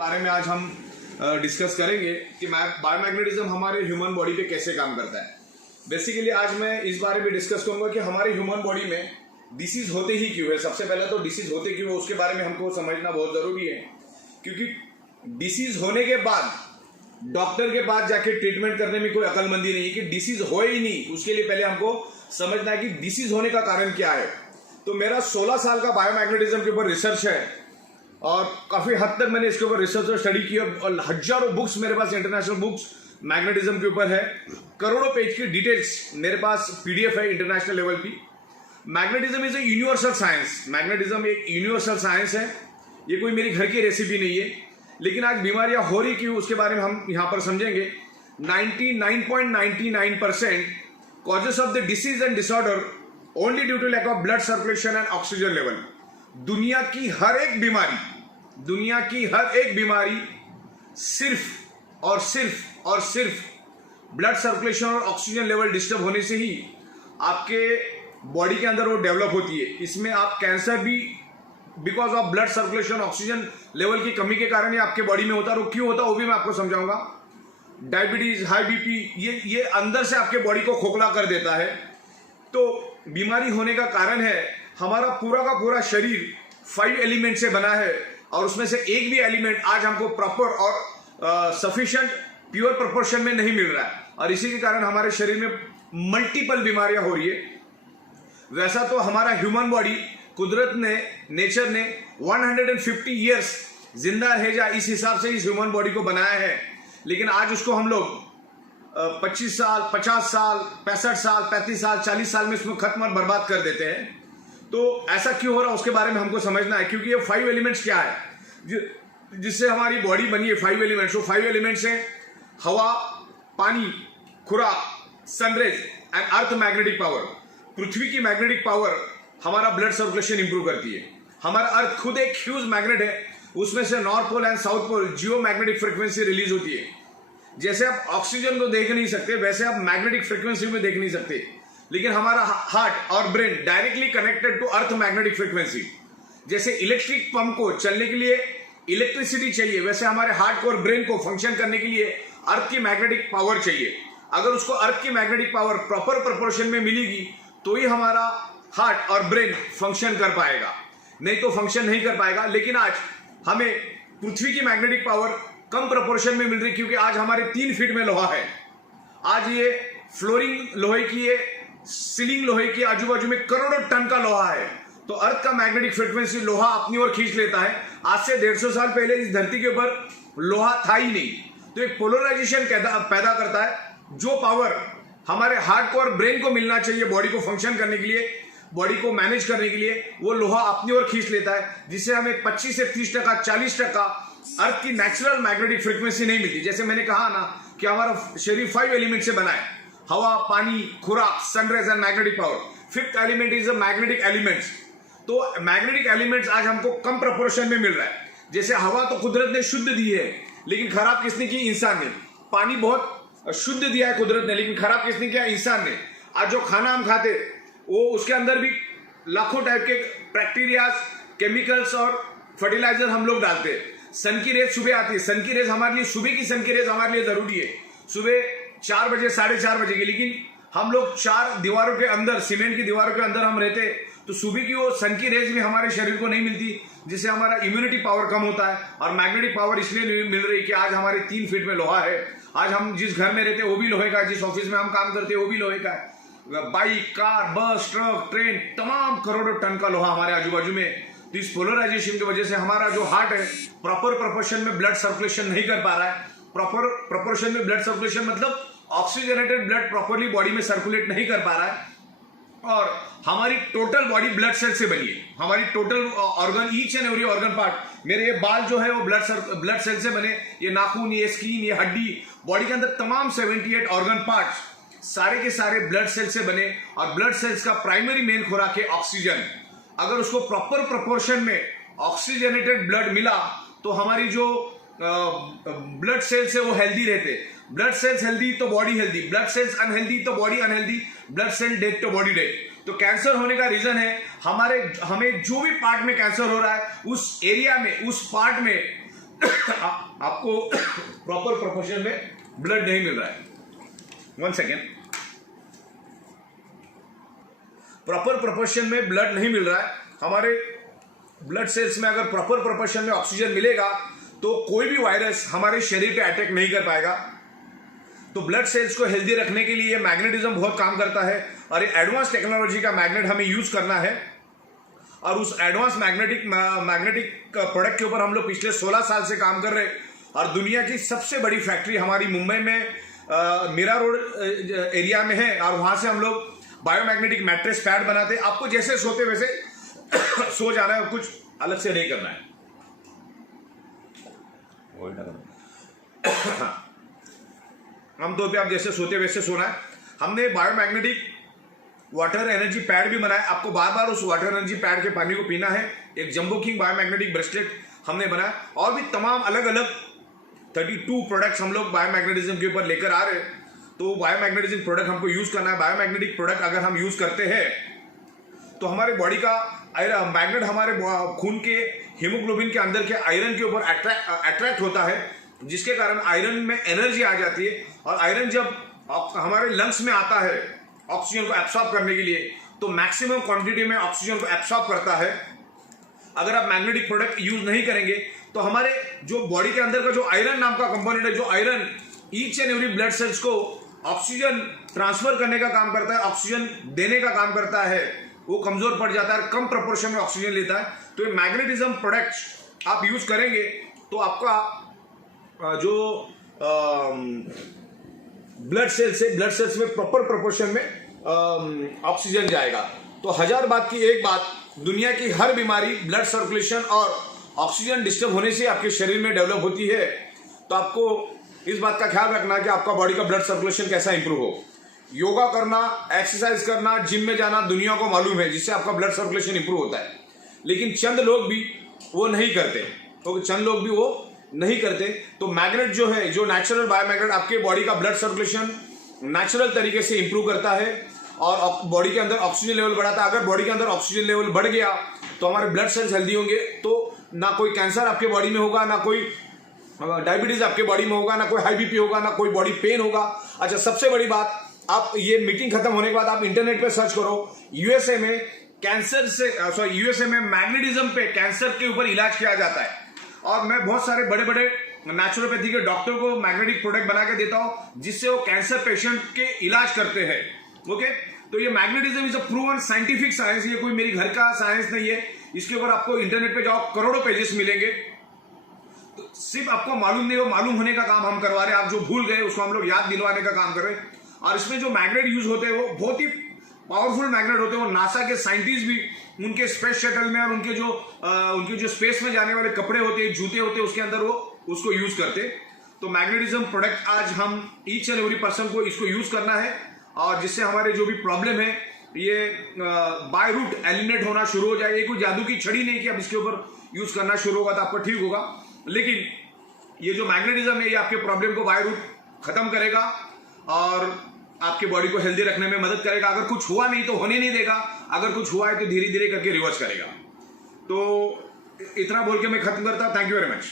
बारे में आज हम डिस्कस करेंगे कि बायोमैग्नेटिज्म हमारे ह्यूमन बॉडी पे कैसे काम करता है। बेसिकली आज मैं इस बारे में डिस्कस करूंगा कि हमारे ह्यूमन बॉडी में डिसीज होते ही क्यों है। सबसे पहले तो डिसीज होते क्यों है उसके बारे में हमको समझना बहुत जरूरी है, क्योंकि डिसीज होने के बाद डॉक्टर के पास जाके ट्रीटमेंट करने में कोई अकलमंदी नहीं है कि डिसीज हो ही नहीं। उसके लिए पहले हमको समझना है कि डिसीज होने का कारण क्या है। तो मेरा 16 साल का बायोमैग्नेटिज्म के ऊपर रिसर्च है और काफी हद तक मैंने इसके ऊपर रिसर्च और स्टडी किया और हजारों बुक्स मेरे पास इंटरनेशनल बुक्स मैग्नेटिज्म के ऊपर है। करोड़ों पेज की डिटेल्स मेरे पास पीडीएफ है इंटरनेशनल लेवल की। Magnetism is a universal science. Magnetism एक यूनिवर्सल साइंस है, ये कोई मेरी घर की रेसिपी नहीं है। लेकिन आज बीमारियां हो रही क्यों उसके बारे में हम यहां पर समझेंगे। 99.99% causes of the disease and disorder only due to lack of blood circulation and oxygen level. दुनिया की हर एक बीमारी सिर्फ और सिर्फ ब्लड सर्कुलेशन और ऑक्सीजन लेवल डिस्टर्ब होने से ही आपके बॉडी के अंदर वो डेवलप होती है। इसमें आप कैंसर भी because of blood circulation oxygen level की कमी के कारण ही आपके बॉडी में होता है। और क्यों होता है वो भी मैं आपको समझाऊंगा। डायबिटीज, हाई बीपी, ये अंदर से आपके बॉडी को खोखला कर देता है। तो बीमारी होने का कारण है हमारा पूरा का पूरा शरीर 5 एलिमेंट से बना है और उसमें से एक भी एलिमेंट आज हमको प्रॉपर और सफिशिएंट प्योर प्रोपोर्शन में नहीं मिल रहा है और इसी के कारण हमारे शरीर में मल्टीपल बीमारियां हो रही है। वैसा तो हमारा ह्यूमन बॉडी कुदरत ने, नेचर ने 150 ईयर्स जिंदा रह जाए इस हिसाब से इस ह्यूमन बॉडी को बनाया है। लेकिन आज उसको हम लोग 25 साल, 50 साल, 65 साल, 35 साल, 40 साल में इसमें खत्म और बर्बाद कर देते हैं। तो ऐसा क्यों हो रहा है उसके बारे में हमको समझना है, क्योंकि ये 5 एलिमेंट्स क्या है जिससे हमारी बॉडी बनी है। 5 एलिमेंट्स, वो 5 एलिमेंट्स हैं हवा, पानी, खुराक, sunrays and earth magnetic power. पृथ्वी की मैग्नेटिक पावर हमारा ब्लड सर्कुलेशन इंप्रूव करती है। हमारा अर्थ खुद एक ह्यूज मैग्नेट है, उसमें से north pole and south pole geo magnetic frequency release होती है। जैसे आप ऑक्सीजन को देख नहीं सकते वैसे आप मैग्नेटिक फ्रिक्वेंसी में देख नहीं सकते, लेकिन हमारा हार्ट और brain directly connected to earth magnetic frequency. जैसे इलेक्ट्रिक पंप को चलने के लिए इलेक्ट्रिसिटी चाहिए, वैसे हमारे हार्ट को और ब्रेन को फंक्शन करने के लिए अर्थ की मैग्नेटिक पावर चाहिए। अगर उसको अर्थ की मैग्नेटिक पावर प्रॉपर प्रोपोर्शन में मिलेगी तो ही हमारा हार्ट और ब्रेन फंक्शन कर पाएगा, नहीं तो फंक्शन नहीं कर पाएगा। लेकिन आज हमें पृथ्वी की मैग्नेटिक पावर कम प्रोपोर्शन में मिल रही, क्योंकि आज हमारे 3 फीट में लोहा है। आज ये फ्लोरिंग लोहे की है, सीलिंग लोहे की, आजू बाजू में करोड़ों टन का लोहा है। तो अर्थ का मैग्नेटिक फ्रिक्वेंसी लोहा अपनी ओर खींच लेता है। आज से 150 साल पहले इस धरती के ऊपर लोहा था ही नहीं। तो एक पोलराइजेशन पैदा करता है। जो पावर हमारे हार्ट को और ब्रेन को मिलना चाहिए बॉडी को फंक्शन करने के लिए, बॉडी को मैनेज करने के लिए, वो लोहा अपनी ओर खींच लेता है, जिससे हमें 25 से 30%, 40% अर्थ की नेचुरल मैग्नेटिक फ्रिक्वेंसी नहीं मिलती। जैसे मैंने कहा ना कि हमारा शरीर 5 एलिमेंट से बना है, हवा, पानी, खुराक, sunrays and magnetic power. 5th element is the magnetic elements. तो मैग्नेटिक एलिमेंट्स आज हमको कम प्रोपोर्शन में मिल रहा है। जैसे हवा तो कुदरत ने शुद्ध दी है, लेकिन खराब किसने की? इंसान ने। पानी बहुत शुद्ध दिया है कुदरत ने, लेकिन खराब किसने किया? इंसान ने। आज जो खाना हम खाते वो उसके अंदर भी लाखों टाइप के बैक्टीरिया, केमिकल्स और फर्टिलाइजर हम लोग डालते हैं। सन की रेज सुबह आती है, सन की रेज हमारे लिए, सुबह की सन की रेज हमारे लिए जरूरी है, सुबह 4 बजे, 4:30 बजे की। लेकिन हम लोग 4 दीवारों के अंदर, सीमेंट की दीवारों के अंदर हम रहते, तो सुबह की वो सन की रेज भी हमारे शरीर को नहीं मिलती, जिससे हमारा इम्यूनिटी पावर कम होता है। और मैग्नेटिक पावर इसलिए मिल रही कि आज हमारे 3 फीट में लोहा है। आज हम जिस घर में रहते हैं वो भी लोहे का है, जिस ऑफिस में हम काम करते हैं वो भी लोहे का है। बाइक, कार, बस, ट्रक, ट्रेन, तमाम करोड़ों टन का लोहा हमारे आजू बाजू में। तो इस पोलराइजेशन की वजह से हमारा जो हार्ट है प्रॉपर प्रोपोर्शन में ब्लड सर्कुलेशन नहीं कर पा रहा है। प्रॉपर प्रोपोर्शन में ब्लड सर्कुलेशन मतलब ऑक्सीजनेटेड ब्लड प्रॉपरली बॉडी में सर्कुलेट नहीं कर पा रहा है। और हमारी टोटल बॉडी ब्लड सेल से बनी है। हमारी total organ, each and every organ part, मेरे ये बाल जो है वो ब्लड सेल से बने, ये नाखून, ये स्किन, ये हड्डी, बॉडी के अंदर तमाम 78 ऑर्गन पार्ट्स सारे के सारे ब्लड सेल से बने। और ब्लड सेल्स का प्राइमरी मेन खुराक है ऑक्सीजन। अगर उसको प्रॉपर प्रोपोर्शन में ऑक्सीजनेटेड ब्लड मिला तो हमारी जो ब्लड सेल्स है वो हेल्दी रहते। ब्लड सेल्स हेल्दी तो body healthy, blood cells unhealthy तो body unhealthy, blood cell dead तो बॉडी डेड। तो कैंसर होने का रीजन है हमें जो भी पार्ट में कैंसर हो रहा है उस एरिया में, उस पार्ट में आपको प्रॉपर प्रोपोर्शन में ब्लड नहीं मिल रहा है। 1 सेकेंड। प्रॉपर प्रोपोर्शन में ब्लड नहीं मिल रहा है। हमारे ब्लड सेल्स में अगर प्रॉपर प्रोपोर्शन में ऑक्सीजन मिलेगा तो कोई भी वायरस हमारे शरीर पे अटैक नहीं कर पाएगा। तो ब्लड सेल्स को हेल्दी रखने के लिए मैग्नेटिज्म बहुत काम करता है और ये एडवांस टेक्नोलॉजी का मैग्नेट हमें यूज करना है। और उस एडवांस मैग्नेटिक प्रोडक्ट के ऊपर हम लोग पिछले 16 साल से काम कर रहे हैं। और दुनिया की सबसे बड़ी फैक्ट्री हमारी मुंबई में मीरा रोड एरिया में है और वहां से हम लोग बायोमैग्नेटिक मैट्रेस पैड बनाते हैं। आपको जैसे सोते वैसे सो जाना है, कुछ अलग से नहीं करना है। आमतौर पे आप जैसे सोते वैसे सोना है। हमने बायोमैग्नेटिक वाटर एनर्जी पैड भी बनाया। आपको बार बार उस वाटर एनर्जी पैड के पानी को पीना है। एक जंबो किंग बायोमैग्नेटिक ब्रेसलेट हमने बनाया और भी तमाम अलग अलग 32 प्रोडक्ट्स हम लोग बायोमैग्नेटिज्म के ऊपर लेकर आ रहे हैं। तो बायोमैग्नेटिज्म प्रोडक्ट हमको यूज करना है। बायोमैग्नेटिक प्रोडक्ट अगर हम यूज करते हैं तो हमारे बॉडी का मैग्नेट हमारे खून के हीमोग्लोबिन के अंदर के आयरन के ऊपर अट्रैक्ट होता है, जिसके कारण आयरन में एनर्जी आ जाती है। और आयरन जब हमारे लंग्स में आता है ऑक्सीजन को एब्सॉर्ब करने के लिए, तो मैक्सिमम क्वांटिटी में ऑक्सीजन को एब्सॉर्ब करता है। अगर आप मैग्नेटिक प्रोडक्ट यूज नहीं करेंगे तो हमारे जो बॉडी के अंदर का जो आयरन नाम का कंपोनेंट है, जो iron each and every blood cells को ऑक्सीजन ट्रांसफर करने का काम करता है, ऑक्सीजन देने का काम करता है, वो कमजोर पड़ जाता है, कम प्रोपोर्शन में ऑक्सीजन लेता है। तो ये मैग्नेटिज्म प्रोडक्ट आप यूज करेंगे तो आपका जो ब्लड सेल्स में प्रॉपर प्रोपोर्शन में ऑक्सीजन जाएगा। तो 1000 बात की एक बात, दुनिया की हर बीमारी ब्लड सर्कुलेशन और ऑक्सीजन डिस्टर्ब होने से आपके शरीर में डेवलप होती है। तो आपको इस बात का ख्याल रखना कि आपका बॉडी का ब्लड सर्कुलेशन कैसा इंप्रूव हो। योगा करना, एक्सरसाइज करना, जिम में जाना दुनिया को मालूम है, जिससे आपका ब्लड सर्कुलेशन इंप्रूव होता है। लेकिन चंद लोग भी वो नहीं करते, तो मैग्नेट जो है, जो नेचुरल बायोमैग्नेट आपके बॉडी का ब्लड सर्कुलेशन नेचुरल तरीके से इंप्रूव करता है और बॉडी के अंदर ऑक्सीजन लेवल बढ़ाता है। अगर बॉडी के अंदर ऑक्सीजन लेवल बढ़ गया तो हमारे ब्लड सेल्स हेल्दी होंगे, तो ना कोई कैंसर आपके बॉडी में होगा, ना कोई डायबिटीज आपके बॉडी में होगा, ना कोई हाई बीपी होगा, ना कोई बॉडी पेन होगा। अच्छा, सबसे बड़ी बात, आप ये मीटिंग खत्म होने के बाद आप इंटरनेट पे सर्च करो, यूएसए में मैग्नेटिज्म पे कैंसर के ऊपर इलाज किया जाता है। और मैं बहुत सारे बड़े बड़े नेचुरोपैथी के डॉक्टर को मैग्नेटिक प्रोडक्ट बना के देता हूं, जिससे वो कैंसर पेशेंट के इलाज करते हैं। ओके, तो ये magnetism is a proven scientific science, ये कोई मेरी घर का साइंस नहीं है। इसके ऊपर आपको इंटरनेट पे जाओ, करोड़ों पेजेस मिलेंगे। तो सिर्फ आपको मालूम नहीं हो, मालूम होने का काम हम करवा रहे हैं। आप जो भूल गए उसको हम लोग याद दिलवाने का काम कर रहे हैं। और इसमें जो मैग्नेट यूज होते हैं वो बहुत ही पावरफुल मैग्नेट होते हैं। वो नासा के साइंटिस्ट भी उनके स्पेस शटल में और उनके जो स्पेस में जाने वाले कपड़े होते हैं, जूते होते हैं, उसके अंदर वो उसको यूज करते। तो मैग्नेटिज्म प्रोडक्ट आज हम ईच एंड एवरी पर्सन को इसको यूज करना है, और जिससे हमारे जो भी प्रॉब्लम है ये बाय रूट एलिमिनेट होना शुरू हो जाए। ये कोई जादू की छड़ी नहीं कि अब इसके ऊपर यूज करना शुरू होगा तो आपका ठीक होगा, लेकिन ये जो मैग्नेटिज्म है ये आपके प्रॉब्लम को बाय रूट खत्म करेगा और आपके बॉडी को हेल्दी रखने में मदद करेगा। अगर कुछ हुआ नहीं तो होने नहीं देगा, अगर कुछ हुआ है तो धीरे धीरे करके रिवर्स करेगा। तो इतना बोल के मैं खत्म करता हूं। Thank you very much.